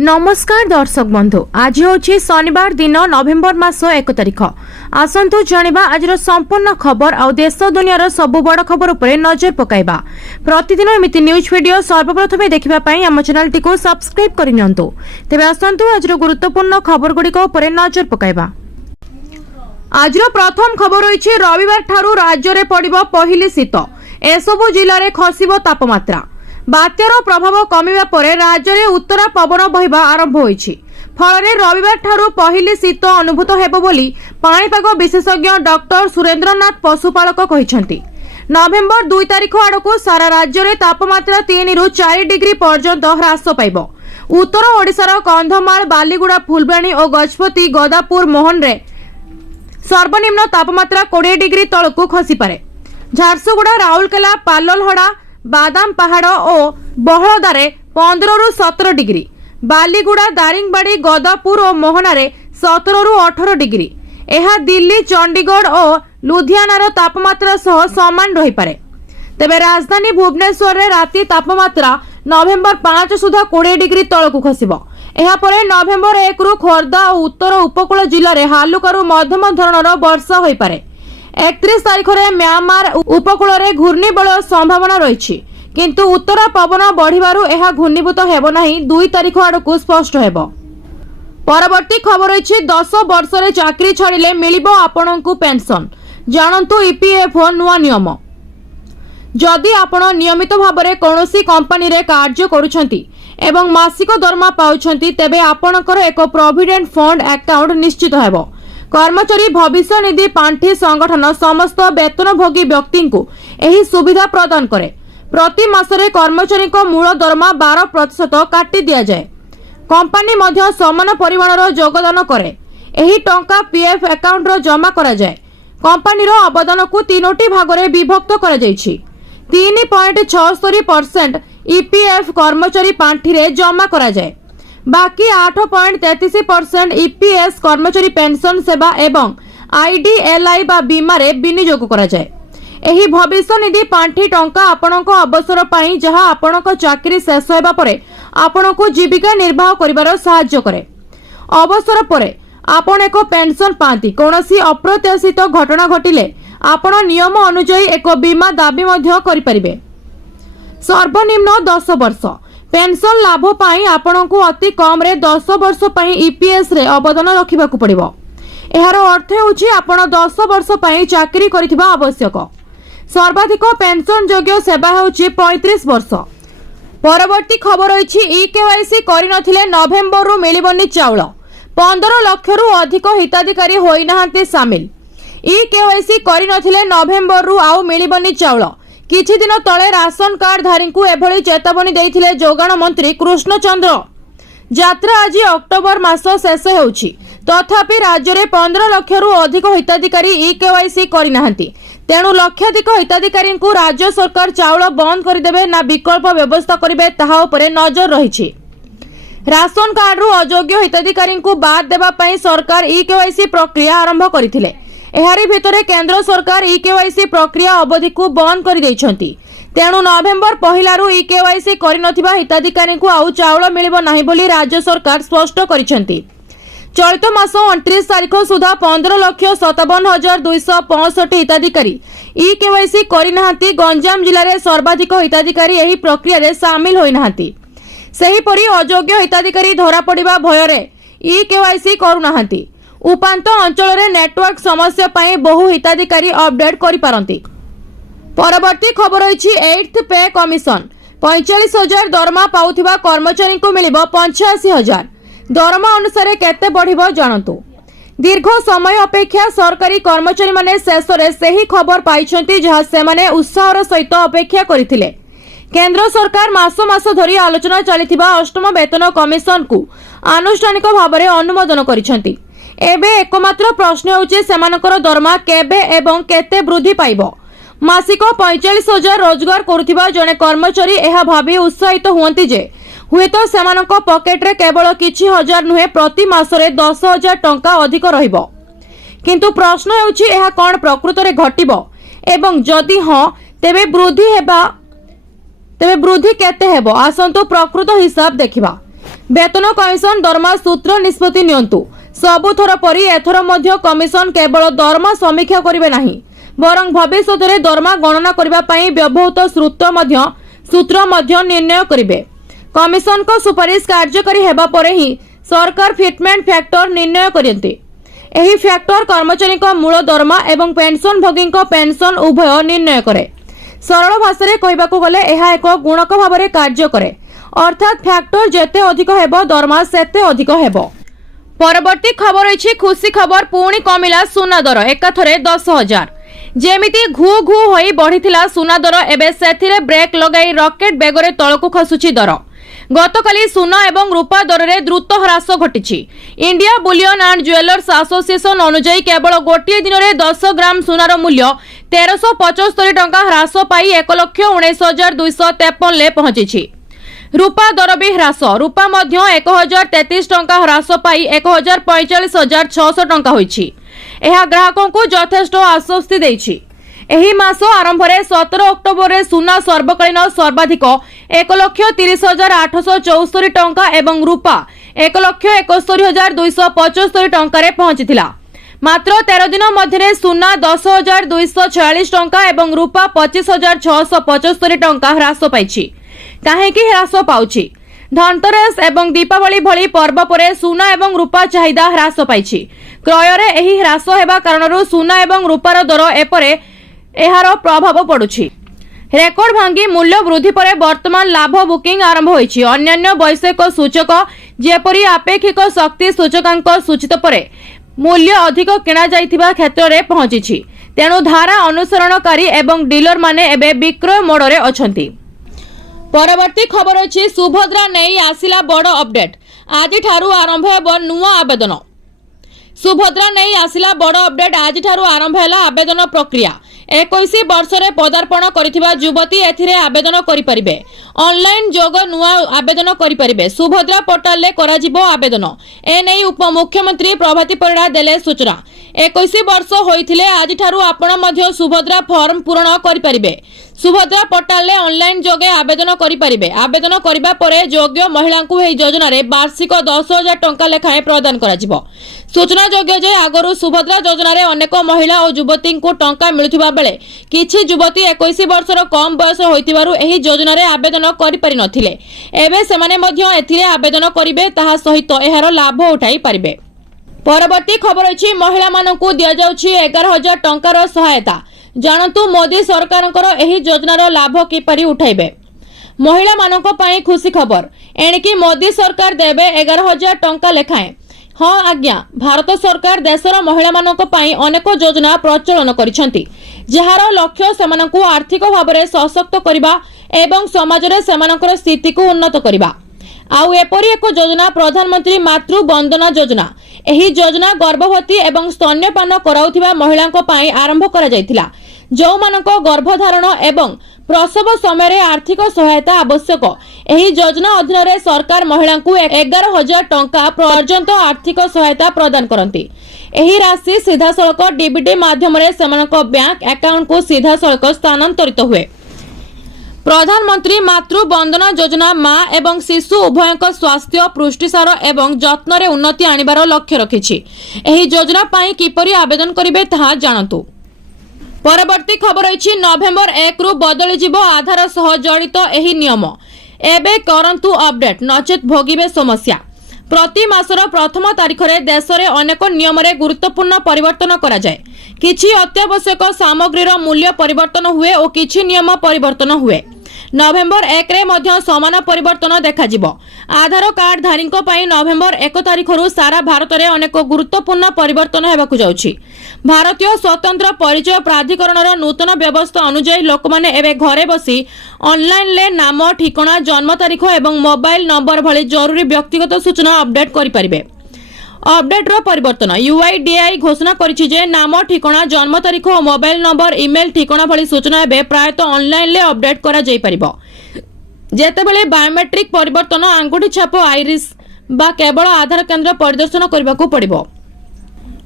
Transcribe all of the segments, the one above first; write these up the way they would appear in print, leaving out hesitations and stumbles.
नमस्कार दर्शक बंधु, आज हूँ शनिवार दिन नवेम्बर मास 1 तारिख। आसतु जानिबा आज संपूर्ण खबर आ देश दुनियार सबु बड़ खबर उपरे नजर पकाइबा। प्रतिदिन एमिति न्यूज वीडियो सर्वप्रथमे देखिबा पई हम चैनल टी को सब्सक्राइब करि नियंतु। तेबे आसतु आज गुरुत्वपूर्ण खबर गुडी को उपरे नजर पकाइबा। आज प्रथम खबर होइछि रविवार ठारू राज्य रे पड़िबो पहिली शीत। एसबु जिल्ला रे खसिबो तापमात्रा। बात्यार प्रभाव कमिबा परे राज्य रे उत्तरा पवन बहिबा आरंभ होइछि। फलरे रविवार ठारू पहिली शीत अनुभूत हेबो बोली पाणीपाग विशेषज्ञ डॉक्टर सुरेंद्रनाथ पशुपालक कहिसंती। नवेम्बर 2 तारिख आडकु सारा राज्य रे तापमात्रा 3 रु 4 डिग्री पर्यंत ह्रास पाइबो। उत्तर ओडिशार कंधमाल, बालीगुड़ा, फुलबाणी और गजपति, गदापुर, मोहन रे सर्वनिम्न तापमात्रा 20 डिग्री तलकु खसी पारे। झारसुगुड़ा, राउरकेला, पाललहड़ा, बादाम पहाड़ और बहलदारे 15 रु 17 डिग्री, बालीगुड़ा, दारिंगबाड़ी, गदापुर और मोहनारे 17 रु 18 डिग्री। यह दिल्ली, चंडीगढ़ और लुधियानार तापमात्रा सह समान रही पारे। तेबे राजधानी भुवनेश्वर रे राति तापमात्रा नवेम्बर 5 सुधा 20 डिग्री तलकु खसिबो। एहा परे नवेम्बर 1 रु खोर्धा और उत्तर उपकूल जिल्ला रे हालुकारू मध्यम धरणर वर्षा होई पारे। 31 तारिख रे म्यांमार उपकूल रे घूर्णिबलय संभावना रही, किंतु उत्तर पवन बढ़िबारु एहा घूर्णीभूत हेबो नाही। 2 तारिख आडकु स्पष्ट हेबो। परवर्ती खबर होइछि 10 वर्ष रे चाकरी छाड़िले मिलिबो आपनकु पेंशन। जानंतु ईपीएफओ नुवा नियम। जदि आपण नियमित भाबरे कोनोसी कंपनी रे कार्य करूछंती एवं मासिक दरमा पाउछंती तेबे आपनकर एक प्रोविडेंट फंड अकाउंट निश्चित हेबो। कर्मचारी भविष्य निधि पांठी संगठन समस्त वेतनभोगी व्यक्ति को एही सुविधा प्रदान करे। प्रति मासरे कर्मचारी को मूल दरमा 12% काटी दिया जाए। कंपनी मध्य समान परिमाणर योगदान करे। एही टंका पीएफ अकाउंट रो जमा करा जाए। कंपनी रो अवदान को 3टी भागरे विभक्त करा जायछि। 3.76% ईपीएफ कर्मचारी पांठी रे जमा करा जाए। बाकी 8.33% ईपीएस कर्मचारी पेंशन सेवा एवं आईडीएलआई बा बीमा रे विनियोग करा जाए। एही भविष्य निधि पांठी टंका आपणको अवसर पाई जहां आपणको चाकरी शेष हेबा परे आपणको जीविका निर्वाह करिवार सहाय्य करे। अवसर परे आपण एको पेंशन पांती। कोनोसी अप्रत्याशित घटना घटिले आपण नियम अनुसार एक बीमा दाबी मध्य करि परिबे। सर्वनिम्न 10 वर्ष पेंशन लाभ पाई आपणको अति कम रे 10 वर्ष पाई ईपीएस रे अवदान रखिबाकू पड़िबो। एहार अर्थ होछि आपण 10 वर्ष पाई चाकरी करिथिबा आवश्यक। सर्वाधिक पेंशन योग्य सेवा होछि 35 वर्ष। परवर्ती खबर होछि ईकेवाईसी करि नथिले नवेम्बर रु मिलिबनी चाउल। 15 लाख रु अधिक हिताधिकारी होई नाहंती सामिल। ईकेवाईसी करि नथिले नवेम्बर रु आउ मिलिबनी चाउल। किछि दिन तले राशन कार्ड धारी को एभली चेतावनी देइथिले जोगाण मंत्री कृष्णचंद्र। यात्रा आज अक्टोबर मास शेष होउछि, तथापि राज्य रे 15 लाख रु अधिक हिताधिकारी ईकेवाईसी करि नाहंती। तेणु लक्षाधिक हिताधिकारी को राज्य सरकार चाउल बंद करदेबे ना विकल्प व्यवस्था करिवे ताहा उपरे नजर रहिछि। राशन कार्ड रु अयोग्य हिताधिकारी को बाद देबा पई सरकार ईकेवाईसी प्रक्रिया आरंभ करिथिले। एहारी भितरे केंद्र सरकार ईकेवाईसी प्रक्रिया अवधि को बंद कर दैछंती। तेणु नवेम्बर 1 रु ईकेवाईसी करि नथिबा हिताधिकारी को आउ चाउल मिलिबो नाही बोली राज्य सरकार स्पष्ट करिसंती। चलित मास 29 तारिख सुधा 15,57,265 हिताधिकारी ईकेवाईसी करि नाहंती। गंजाम जिल्ला रे सर्वाधिक हिताधिकारी एही प्रक्रिया रे शामिल होई नाहंती। सेही परी अयोग्य हिताधिकारी धरा पड़िबा भय रे ईकेवाईसी करू नाहंती। उपांत अंचल रे नेटवर्क समस्या पाई बहु हिताधिकारी अपडेट करि पारंती। परवर्ती खबर होइछि 8th पे कमिशन। 45,000 दरमा पाउथिबा कर्मचारी को मिलिबो 85,000। दरमा अनुसार केते बढ़िबो जानंतु। दीर्घ समय अपेक्षा सरकारी कर्मचारी माने शेष रे सेही खबर पाइछंती जहा से माने उत्साहर सहित अपेक्षा करिथिले। केंद्र सरकार मास मास धरी आलोचना चलिथिबा 8म वेतन कमिशन को आनुष्ठानिक भाबरे अनुमोदन करिछंती। एबे एकमात्र प्रश्न होउचे सेमानकर दरमा केबे एवं केते वृद्धि पाइबो। मासिक 45,000 रोजगार करुथिबा जने कर्मचारी एहा भाबी उत्साहित हुअंती जे हुएतो सेमानक पॉकेट रे केवल किछि हजार नुहे प्रति मासरे 10,000 टंका अधिक रहिबो। किंतु प्रश्न होउची एहा कोन प्रकृत रे घटिबो एवं जदि हां तेबे वृद्धि केते हेबो। आसंतो प्रकृत हिसाब देखिबा। वेतन कमिशन दरमा सूत्र निष्पत्ति नियंतु सबुथर परी एथर मध्य कमिशन केवल दरमा समीक्षा करिवे नाही बरं भविष्य में दरमा गणना करबा पई व्यवहृत सूत्र मध्य निर्णय करिवे। कमिशन को सुपारिश कार्यकारी हेबा परे ही सरकार फिटमेंट फैक्टर निर्णय करियंते। एही फैक्टर कर्मचारी मूल दरमा एवं पेंशन भोगी पेंशन उभय निर्णय करे। सरल भाषा कहबाकू गले एहा एक गुणक भाव में कार्य करे अर्थात फैक्टर जेते अधिक हेबो दरमा सेते अधिक हेबो। परवर्ती खबर रही खुशी खबर पुणी कमिला सुना दर एकाथरे 10,000 जेमिति घू घू होई बढ़िथिला सुना दर एबे सेथिरे ब्रेक लगाई रॉकेट बेगरे तळकु खसुची दर। गतकाली सुना एवं रूपा दर में द्रुत ह्रास घटी। India bullion and jewellers association अनुजाई केवल गोटे दिन में 10 ग्राम सुनार मूल्य 1375 टंका ह्रास पाई 1,19,253 पहुंची। रूपा दर भी ह्रास रूपा मध्य 1,033 टंका ह्रास पाई 1,45,600 टंका होईछि। एहा ग्राहकों को यथेष्ट आश्वस्ति देछि। एही मास आरंभ में 17 अक्टोबर में सुना सर्वकालीन सर्वाधिक 1,30,874 टंका एवं रूपा 1,71,275 टंका रे पहुंचीथिला। मात्र 13 दिन मध्य सुना 10,246 टंका एवं रूपा 25,675 टंका ह्रास पाइछि। काहेकि ह्रास पाउछि? धनतेरस एवं दीपावली भली पर्व परे सुना एवं रूपा चाहिदा ह्रास पाइछि। क्रय रे एही ह्रास हेबा कारणरू सुना एवं रूपार दर एपरे एहार प्रभाव पड़ुछि। रेकर्ड भांगी मूल्य वृद्धि पर वर्तमान लाभ बुकिंग आरंभ होइछि। अन्यान्य वैश्विक सूचक जेपरि अपेक्षिक शक्ति सूचकांक सूचित परे मूल्य अधिक किणा जाइथिबा क्षेत्र रे पहुंचिछि। तेणु धारा अनुसरणकारी एवं डीलर माने एबे विक्रय मोड रे अछंती। परवर्ती खबर अछि सुभद्रा नै आसिला बड़ अपडेट आज ठारू आरंभ हेबो नुवा आवेदन। सुभद्रा नै आसिला बड़ अपडेट आज ठारू आरंभ हैला आवेदन प्रक्रिया। 21 वर्ष रे पदार्पण करिथिबा युवती एथिरे आवेदन करि परिबे। ऑनलाइन जोग नुआ आवेदन करि परिबे। सुभद्रा पोर्टल ले कराजिबो आवेदन। ए नै उपमुख्यमंत्री प्रभाती परिडा देले सूचना। 21 वर्ष होइथिले आज ठारू आपण मध्य सुभद्रा फॉर्म पूर्ण करि परिबे। सुभद्रा पोर्टल ले ऑनलाइन जोगे आवेदन करि परिबे। आवेदन करिबा परे योग्य महिला को एही योजना रे वार्षिक 10,000 टंका लेखाएं प्रदान कराजिबो। सूचना योग्य जे आगरु सुभद्रा योजना रे अनेक महिला और युवती को टंका मिलुथिबा बेले किछि युवती 21 वर्षर कम बयस होइतिबारु एही योजना रे आवेदन करि पारि नथिले। एबे सेमाने मध्य एथिरे आवेदन करिवे ताहा सहित एहार लाभ उठाई पारिबे। परवर्ती खबर अछि महिला मानकु दिया जाउछि 11,000 टंकार सहायता। जानतु मोदी सरकारଙ୍କର ଏହି योजनार लाभ किपरि उठाइबे। महिला मानक पई खुशी खबर एणिकी मोदी सरकार देबे 11,000 टंका लेखाएं। हाँ आज्ञा भारत सरकार देशर महिला मानक पई अनेक योजना प्रचलन करिसंती जहार लक्ष्य सेमानकु आर्थिक भाव में सशक्त करिबा एवं समाज रे सेमानकर स्थिति को उन्नत करिबा। आउ एपरि एक योजना प्रधानमंत्री मातृ वंदना योजना। एही योजना गर्भवती एवं स्तन्यपान कराउथिबा महिलांको पई आरंभ करा जायतिला। जो मानक गर्भधारण एवं प्रसव समय आर्थिक सहायता आवश्यक एही योजना अधीन रे सरकार महिला को 11,000 टंका पर्यंत आर्थिक सहायता प्रदान करती। एही राशि सीधा सड़क डीबीटी माध्यम रे सेमानक बैंक अकाउंट को सीधा सड़क स्थानांतरित हुए। प्रधानमंत्री मातृ वंदना योजना मां एवं शिशु उभयक स्वास्थ्य पुष्टिसार एवं जत्न रे उन्नति आनिबार लक्ष्य रखिछि। एही योजना पई किपरि आवेदन करिवे ताहा जानतु। परवर्ती खबर अछि नवेम्बर 1 रु बदली जीव आधार सह जड़ित एही नियम। एबे करंतु अपडेट नचेत भोगिबे समस्या। प्रति मासर प्रथम तारीख रे देश रे अनेक नियम रे गुरुत्वपूर्ण परिवर्तन करा जाय। किछि अत्यावश्यक सामग्रीर मूल्य परिवर्तन हुए और किछि नियम परिवर्तन हुए। नवेम्बर 1 रे मध्य समान परिवर्तन देखा जिवो। आधार कार्ड धारीको पई नवेम्बर 1 तारीख रु सारा भारत रे अनेक गुरुत्वपूर्ण परिवर्तन हेबाकु जाउछि। भारतीय स्वतंत्र परिचय प्राधिकरणर नूतन व्यवस्था अनुसार लोकमाने एबे घरे बसी ऑनलाइन ले नाम ठिकाना जन्म तारीख एवं मोबाइल नंबर भली जरूरी व्यक्तिगत सूचना अपडेट करि परिबे। अपडेट रो परिवर्तन यूआईडीएआई घोषणा करिछि जे नाम ठिकाना जन्म तारीख और मोबाइल नंबर ईमेल ठिकाना भली सूचना एबे प्रायतः ऑनलाइन ले अपडेट करा जाई परिबो। जेतेबेले बायोमेट्रिक परिवर्तन आंगुठी छाप आइरिस बा केवल आधार केंद्र परिदर्शन करबाकू पड़िबो।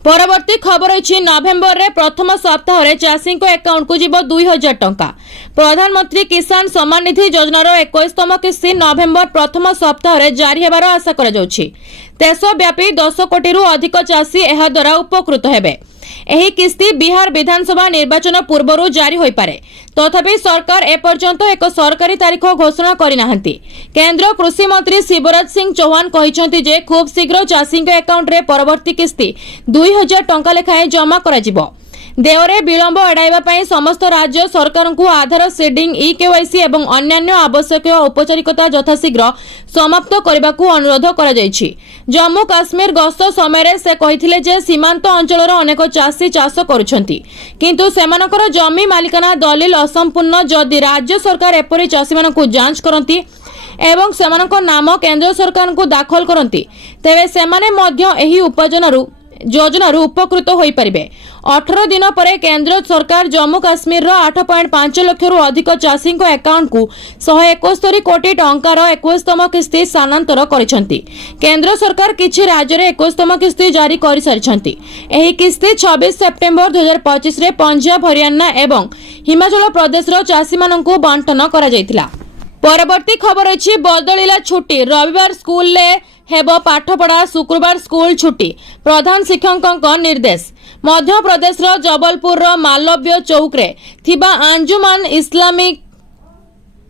परवर्ती खबर अछि नवेम्बर रे प्रथम सप्ताह रे चाषी अकाउंट को जीव 2000 टंका। प्रधानमंत्री किसान सम्मान निधि योजनार 21तम किस्ती नवेम्बर प्रथम सप्ताह रे जारी हेबार आशा करा जाउछि। देशव्यापी 10 कोटी रु अधिक चाषी एहा द्वारा उपकृत हेबे। एही किस्ती बिहार विधानसभा निर्वाचन पूर्वरु जारी होई पारे। तथापि सरकार एपर्यंत एक सरकारी तारीख घोषणा करिनाहंती। केंद्र कृषि मंत्री शिवराज सिंह चौहान कहिसंती जे खूब शीघ्र चाषी अकाउंट रे परवर्ती किस्ती 2000 टंका लेखाएं जमा करा जिवो। देवरे विलंब एड़ाइबा पई समस्त राज्य सरकार को आधार सीडिंग ई-केवाईसी एवं अन्यान्य आवश्यक औपचारिकता यथाशीघ्र समाप्त करने को अनुरोध करा जायछि। जम्मू काश्मीर गस्त समय से कहिथिले जे सीमांत अंचलर अनेक चाषी चाष करुछंती किंतु सेमानकर जमी मालिकाना दलिल असंपूर्ण। जदि राज्य सरकार एपरि चाषी मानकु जांच करंती एवं सेमानकर नाम केंद्र सरकार को दाखल करंती तेबे सेमाने मध्य एही योजनार उपकृत होई परिबे। 18 दिन पर केंद्र सरकार जम्मू काश्मीर 8.5 लाख रु अधिक चाषी अकाउंट को 171 कोटी टंकार 21तम किस्ती स्थानांतर करिसेंती। केंद्र सरकार किछि राज्य रे 21तम किस्ती जारी करि सारिसेंती। एही किस्ती 26 सेप्टेम्बर 2025 रे पंजाब, हरियाणा एवं हिमाचल प्रदेश रो चाषी माननकु बंटन करा जायतिला। परवर्ती खबर अछि बदलिला छुट्टी। रविवार स्कूल ले हेबो पाठपढ़ा, शुक्रवार स्कूल छुट्टी। प्रधान शिक्षक निर्देश। मध्य प्रदेश रो जबलपुर रो मालव्य चौक रे थिबा अंजुमान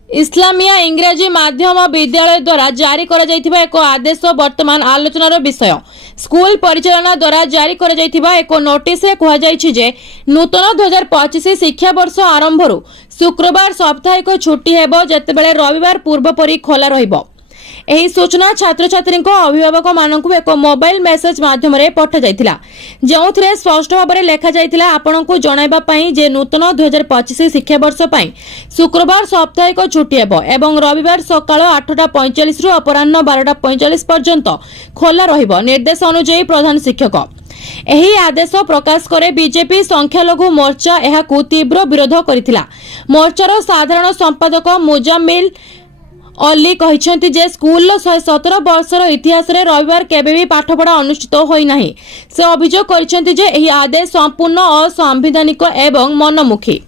इस्लामिया इंग्रजी माध्यम विद्यालय द्वारा जारी करा जायथिबा एक आदेश वर्तमान आलोचनार विषय। स्कूल परिचालना द्वारा जारी करा जायथिबा एक नोटिस रे कहा जायछि जे नूतन 2025 शिक्षा वर्ष आरंभरू शुक्रवार साप्ताहिक छुट्टी हेबो जेतेबेले रविवार पूर्व परि खोला रहिबो। एही सूचना छात्र छात्री अभिभावक मानक एक मोबाइल मेसेज माध्यम पठा जाइथिला जोंथरे स्पष्ट भाव में लेखा जाइथिला आपनकु जणाइबा पई जे नूतन 2025 शिक्षा वर्ष पई शुक्रवार साप्ताहिक छुट्टी हेबो एवं रविवार सकाळ 8:45 रु अपराह्न 12:45 पर्यंत खोला रहिबो। निर्देश अनुसार प्रधान शिक्षक एही आदेश प्रकाश करे बीजेपी संख्यालघु मोर्चा एहाकु तीव्र विरोध करिथिला। मोर्चार साधारण संपादक मुजाम्मिल अली कहिसेंती जे स्कूल 117 वर्षर इतिहास रे रविवार केबे भी पाठपढ़ा अनुष्ठित होई नाही। से अभियोग करिसेंती जे एही आदेश संपूर्ण असंवैधानिक एवं मनमुखी।